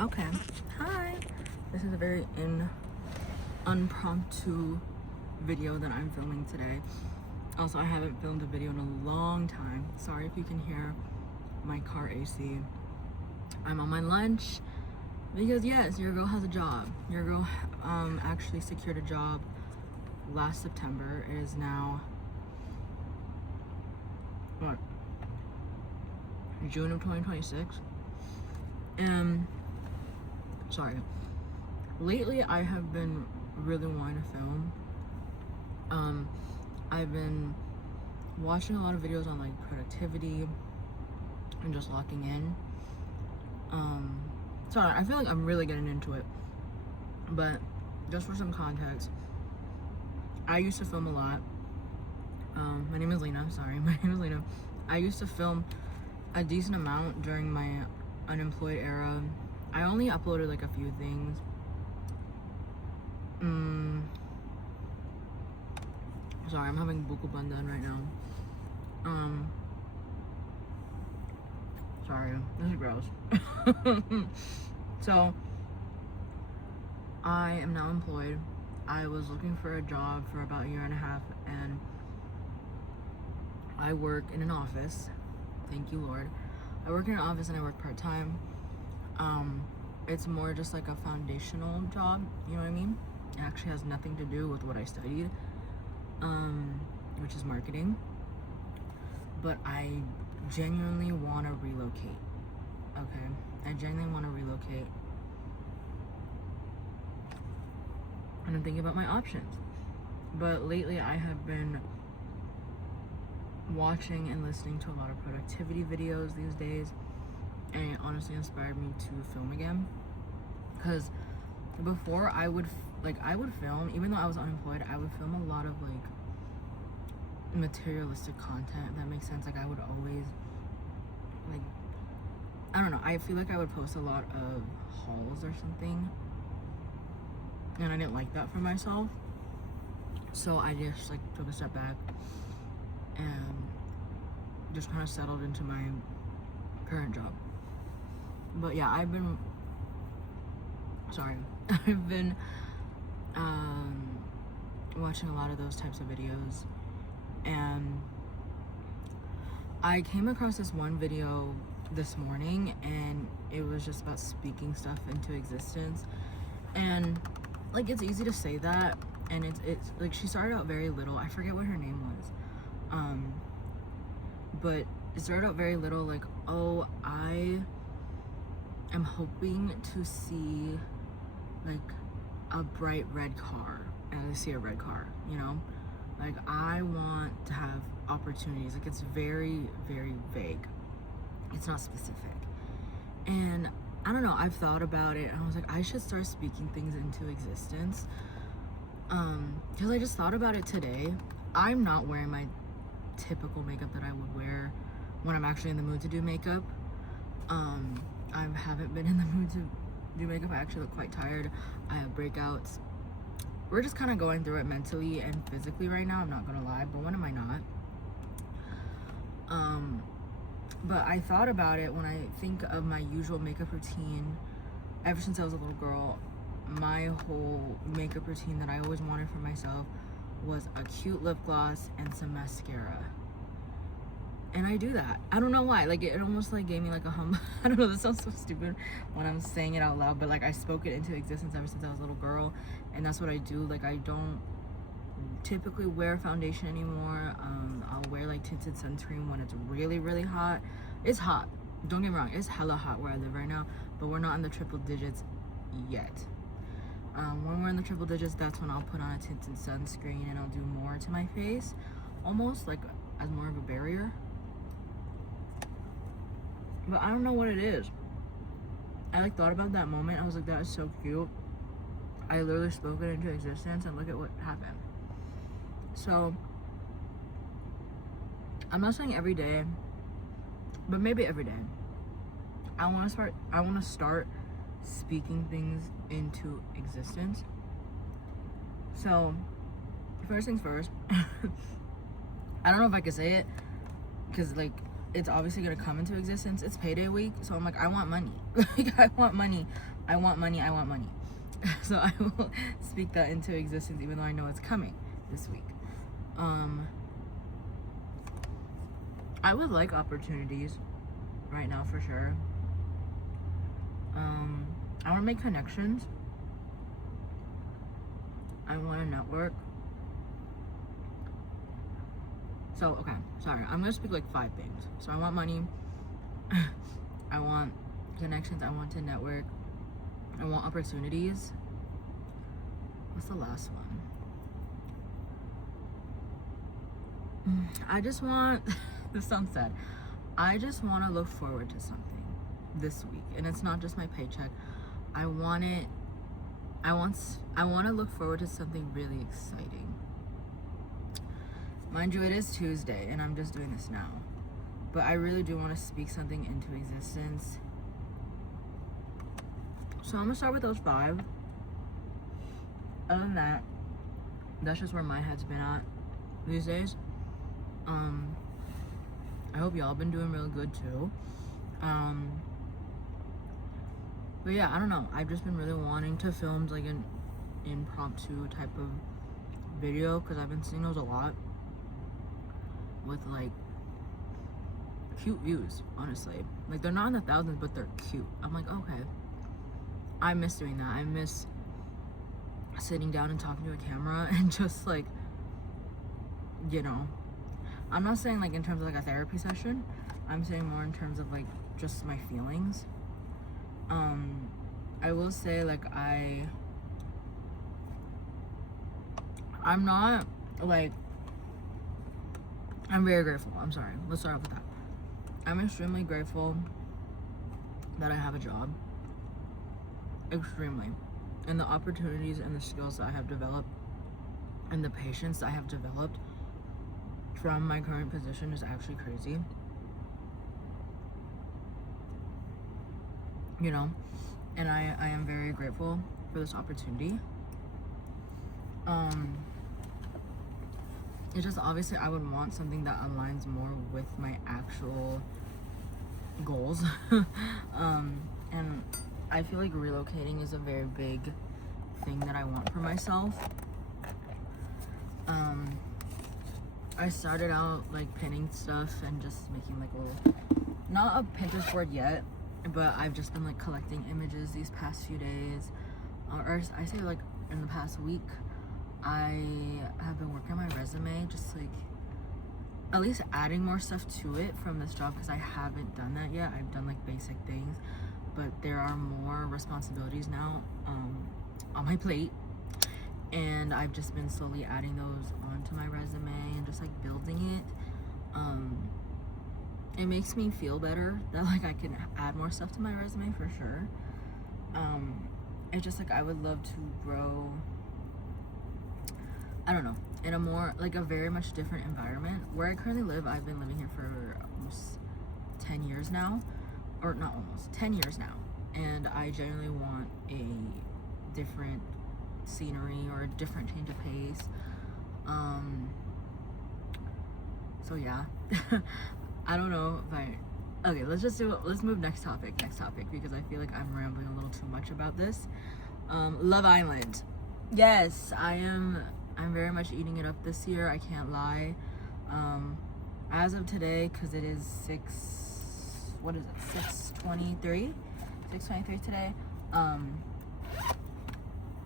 Okay. Hi. This is a very unpromptu video that I'm filming today. Also, I haven't filmed a video in a long time. Sorry if you can hear my car AC. I'm on my lunch because yes, your girl has a job. Your girl actually secured a job last September. It is now what? June of 2026. And sorry. Lately I have been really wanting to film. I've been watching a lot of videos on like productivity and just locking in. Sorry, I feel like I'm really getting into it. But just for some context, I used to film a lot. My name is Lena, sorry, my name is Lena. I used to film a decent amount during my unemployed era. I only uploaded like a few things. Sorry, I'm having buko bandan right now. Sorry, this is gross. So, I am now employed. I was looking for a job for about a year and a half, and I work in an office. Thank you, Lord. I work in an office and I work part-time. It's more just like a foundational job, you know what I mean? It actually has nothing to do with what I studied, which is marketing. But I genuinely want to relocate. Okay, I genuinely want to relocate. And I'm thinking about my options. But lately I have been watching and listening to a lot of productivity videos these days, and it honestly inspired me to film again. Because before I would film, even though I was unemployed, I would film a lot of like materialistic content, if that makes sense. Like I would always like, I don't know, I feel like I would post a lot of hauls or something, and I didn't like that for myself. So I just like took a step back and just kind of settled into my current job. But yeah, I've been watching a lot of those types of videos, and I came across this one video this morning, and it was just about speaking stuff into existence. And like, it's easy to say that, and it's like, she started out very little. I forget what her name was, but it started out very little, like, oh, I am hoping to see like a bright red car, and I see a red car, you know, like I want to have opportunities. Like, it's very, very vague, it's not specific. And I don't know, I've thought about it, and I was like, I should start speaking things into existence. Because I just thought about it today. I'm not wearing my typical makeup that I would wear when I'm actually in the mood to do makeup. I haven't been in the mood to do makeup. I actually look quite tired. I have breakouts. We're just kind of going through it mentally and physically right now, I'm not gonna lie, but when am I not? But I thought about it when I think of my usual makeup routine. Ever since I was a little girl, my whole makeup routine that I always wanted for myself was a cute lip gloss and some mascara. And I do that. I don't know why. Like, it almost like gave me like a hum. I don't know, this sounds so stupid when I'm saying it out loud, but like I spoke it into existence ever since I was a little girl, and that's what I do. Like, I don't typically wear foundation anymore. I'll wear like tinted sunscreen when it's really, really hot. It's hot. Don't get me wrong. It's hella hot where I live right now, but we're not in the triple digits yet. When we're in the triple digits, that's when I'll put on a tinted sunscreen and I'll do more to my face, almost like as more of a barrier. But I don't know what it is. I like thought about that moment. I was like, that is so cute. I literally spoke it into existence, and look at what happened. So I'm not saying every day, but maybe every day. I want to start speaking things into existence. So first things first. I don't know if I could say it, because like it's obviously gonna come into existence. It's payday week, so I'm like, I want money. Like, I want money. So I will speak that into existence, even though I know it's coming this week. I would like opportunities right now for sure. I want to make connections. I want to network. So, okay, sorry. I'm going to speak like 5 things. So I want money. I want connections. I want to network. I want opportunities. What's the last one? I just want, this sounds sad. I just want to look forward to something this week. And it's not just my paycheck. I want to look forward to something really exciting. Mind you, it is Tuesday and I'm just doing this now. But I really do want to speak something into existence. So I'm going to start with those 5. Other than that, that's just where my head's been at these days. I hope y'all been doing real good too. But yeah, I don't know. I've just been really wanting to film like an impromptu type of video because I've been seeing those a lot with like cute views, honestly. Like, they're not in the thousands, but they're cute. I'm like, okay. I miss doing that. I miss sitting down and talking to a camera and just like, you know, I'm not saying like in terms of like a therapy session. I'm saying more in terms of like just my feelings. I will say like I'm not like, I'm very grateful. I'm sorry. Let's start off with that. I'm extremely grateful that I have a job. Extremely. And the opportunities and the skills that I have developed and the patience I have developed from my current position is actually crazy. You know, and I am very grateful for this opportunity. It's just obviously I would want something that aligns more with my actual goals. And I feel like relocating is a very big thing that I want for myself. I started out like pinning stuff and just making like a little, not a Pinterest board yet, but I've just been like collecting images these past few days, or I say like in the past week. I have been working on my resume, just like at least adding more stuff to it from this job, because I haven't done that yet. I've done like basic things, but there are more responsibilities now on my plate, and I've just been slowly adding those onto my resume and just like building it. It makes me feel better that like I can add more stuff to my resume for sure. It's just like I would love to grow, I don't know, in a more like a very much different environment. Where I currently live, I've been living here for almost 10 years now, or not almost 10 years now, and I genuinely want a different scenery or a different change of pace. So yeah. I don't know if okay, let's move next topic, because I feel like I'm rambling a little too much about this. Love Island. Yes, I'm very much eating it up this year, I can't lie. As of today, because it is 6:23 today,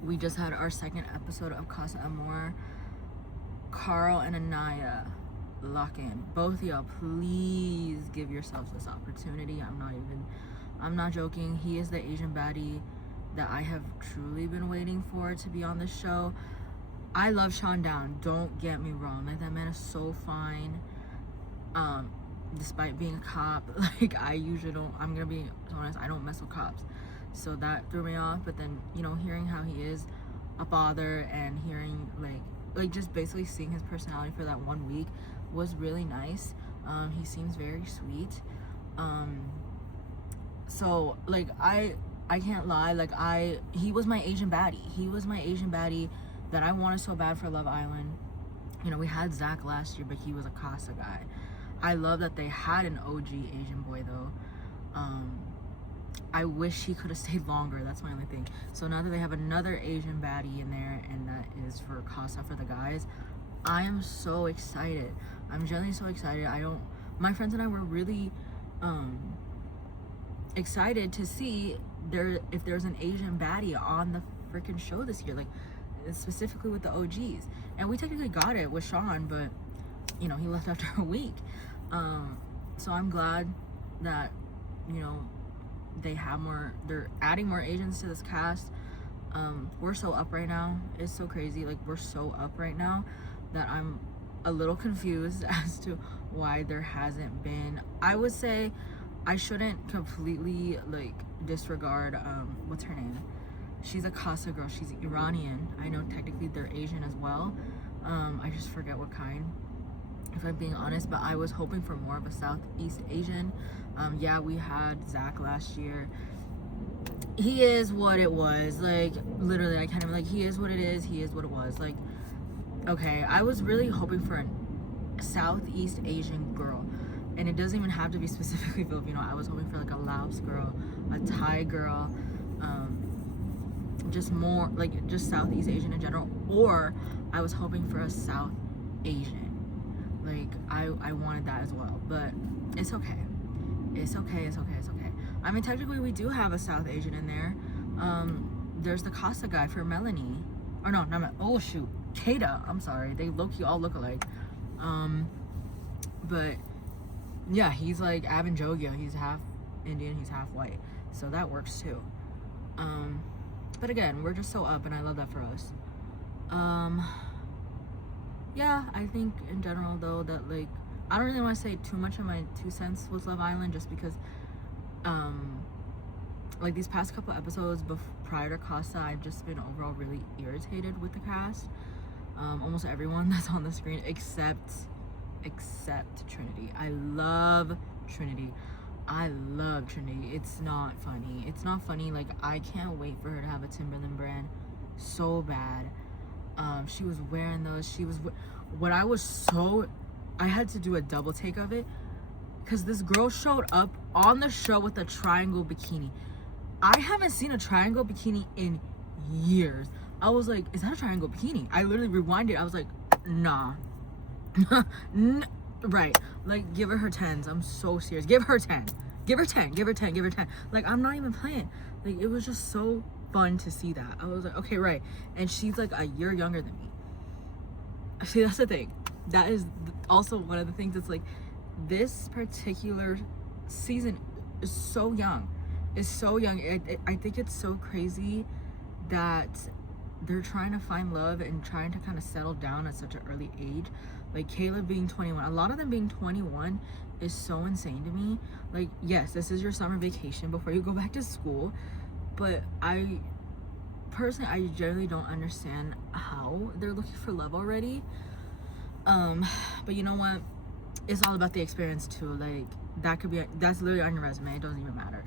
we just had our second episode of Casa Amor. Carl and Anaya, lock in. Both of y'all, please give yourselves this opportunity. I'm not joking. He is the Asian baddie that I have truly been waiting for to be on this show. I love Sean Down, don't get me wrong. Like, that man is so fine. Despite being a cop, like, I'm gonna be honest, I don't mess with cops. So that threw me off. But then, you know, hearing how he is a father and hearing like just basically seeing his personality for that 1 week was really nice. He seems very sweet. So like I can't lie, like he was my Asian baddie that I wanted so bad for Love Island. You know, we had Zach last year, but he was a Casa guy. I love that they had an OG Asian boy though. I wish he could have stayed longer. That's my only thing. So now that they have another Asian baddie in there, and that is for Casa for the guys, I am so excited. I'm genuinely so excited. My friends and I were really excited to see if there's an Asian baddie on the freaking show this year, like specifically with the OGs. And we technically got it with Sean, but you know, he left after a week. So I'm glad that, you know, they're adding more Asians to this cast. We're so up right now. It's so crazy. Like, we're so up right now that I'm a little confused as to why there hasn't been. I would say I shouldn't completely like disregard what's her name? She's a Casa girl. She's Iranian. I know technically they're Asian as well. I just forget what kind, if I'm being honest, but I was hoping for more of a Southeast Asian. Yeah, we had Zach last year. He is what it was. Like, literally, I can't even, like, he is what it is. He is what it was. Like, okay, I was really hoping for a Southeast Asian girl. And it doesn't even have to be specifically Filipino. I was hoping for, like, a Laos girl, a Thai girl, just more, like, just Southeast Asian in general. Or I was hoping for a South Asian. Like, I wanted that as well. But it's okay. It's okay. I mean, technically, we do have a South Asian in there. There's the Casa guy for Melanie. Or no, not oh shoot, Kata. I'm sorry. They low-key all look alike. But yeah, he's like Avin Jogyo. He's half Indian, he's half white. So that works too. But again, we're just so up, and I love that for us. Yeah, I think in general though that, like, I don't really want to say too much of my 2 cents with Love Island, just because like these past couple episodes prior to Casa, I've just been overall really irritated with the cast. Almost everyone that's on the screen except Trinity. I love Trinity. It's not funny. Like, I can't wait for her to have a Timberland brand so bad. She was wearing those. I had to do a double take of it, because this girl showed up on the show with a triangle bikini. I haven't seen a triangle bikini in years. I was like, is that a triangle bikini? I literally rewinded. I was like, nah. Right. Like, give her 10s. I'm so serious. Give her 10. Give her 10. Like, I'm not even playing. Like, it was just so fun to see that. I was like, okay, right. And she's like a year younger than me. See, that's the thing. That is also one of the things that's like, this particular season is so young. I think it's so crazy that they're trying to find love and trying to kind of settle down at such an early age. Like, Caleb being 21, a lot of them being 21 is so insane to me. Like, yes, this is your summer vacation before you go back to school, but I generally don't understand how they're looking for love already. But you know what? It's all about the experience too. Like, that's literally on your resume. It doesn't even matter.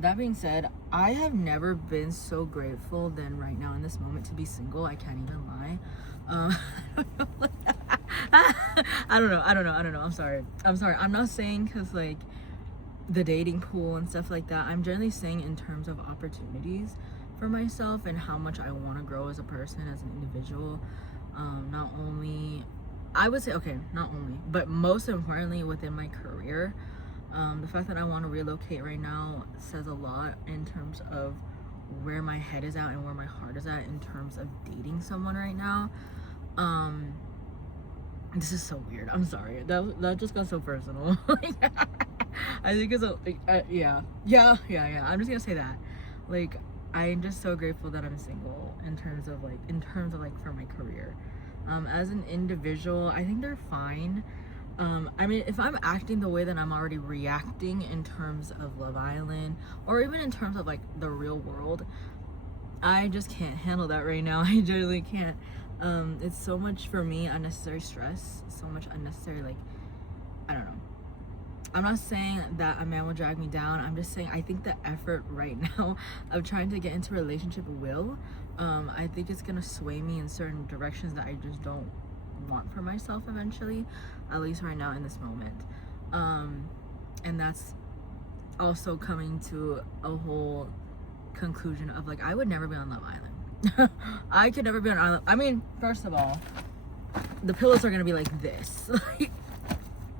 That being said, I have never been so grateful than right now in this moment to be single. I can't even lie. I don't know. I'm sorry. I'm not saying because, like, the dating pool and stuff like that. I'm generally saying in terms of opportunities for myself and how much I want to grow as a person, as an individual. Not only, but most importantly within my career. The fact that I want to relocate right now says a lot in terms of where my head is at and where my heart is at in terms of dating someone right now. This is so weird. I'm sorry. That just got so personal. I think it's yeah. I'm just gonna say that. Like, I'm just so grateful that I'm single in terms of for my career. As an individual, I think they're fine. I mean, if I'm acting the way that I'm already reacting in terms of Love Island, or even in terms of, like, the real world, I just can't handle that right now. I generally can't. It's so much, for me, unnecessary stress, so much unnecessary, like, I don't know. I'm not saying that a man will drag me down. I'm just saying I think the effort right now of trying to get into a relationship will. I think it's gonna sway me in certain directions that I just don't want for myself eventually, at least right now in this moment. And that's also coming to a whole conclusion of like, I would never be on Love Island. I could never be on Island. I mean, first of all, the pillows are gonna be like this.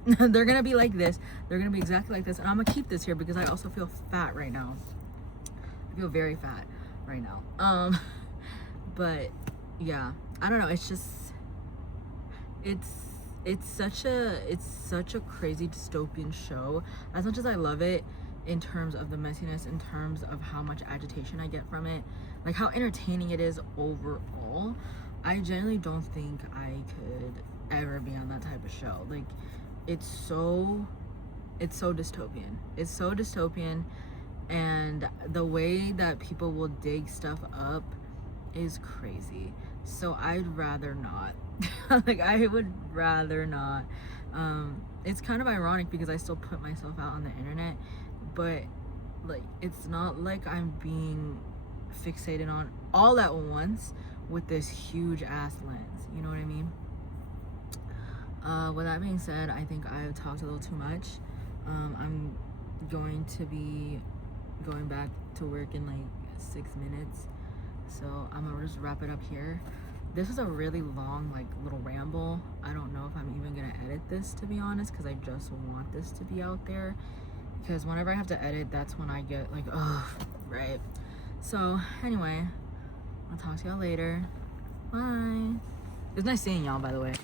They're gonna be like this. They're gonna be exactly like this. And I'm gonna keep this here because I also feel fat right now. I feel very fat right now. But yeah, I don't know. It's just, it's such a crazy dystopian show. As much as I love it in terms of the messiness, in terms of how much agitation I get from it, like how entertaining it is overall, I genuinely don't think I could ever be on that type of show. Like, it's so dystopian. It's so dystopian, and the way that people will dig stuff up is crazy. So I'd rather not. Like, I would rather not. It's kind of ironic because I still put myself out on the internet, but like, it's not like I'm being fixated on all at once with this huge ass lens, you know what I mean? With that being said, I think I've talked a little too much. I'm going to be going back to work in like 6 minutes, so I'm gonna just wrap it up here. This is a really long like little ramble. I don't know if I'm even gonna edit this, to be honest, because I just want this to be out there, because whenever I have to edit, that's when I get like, ugh, right? So anyway, I'll talk to y'all later. Bye. It was nice seeing y'all, by the way.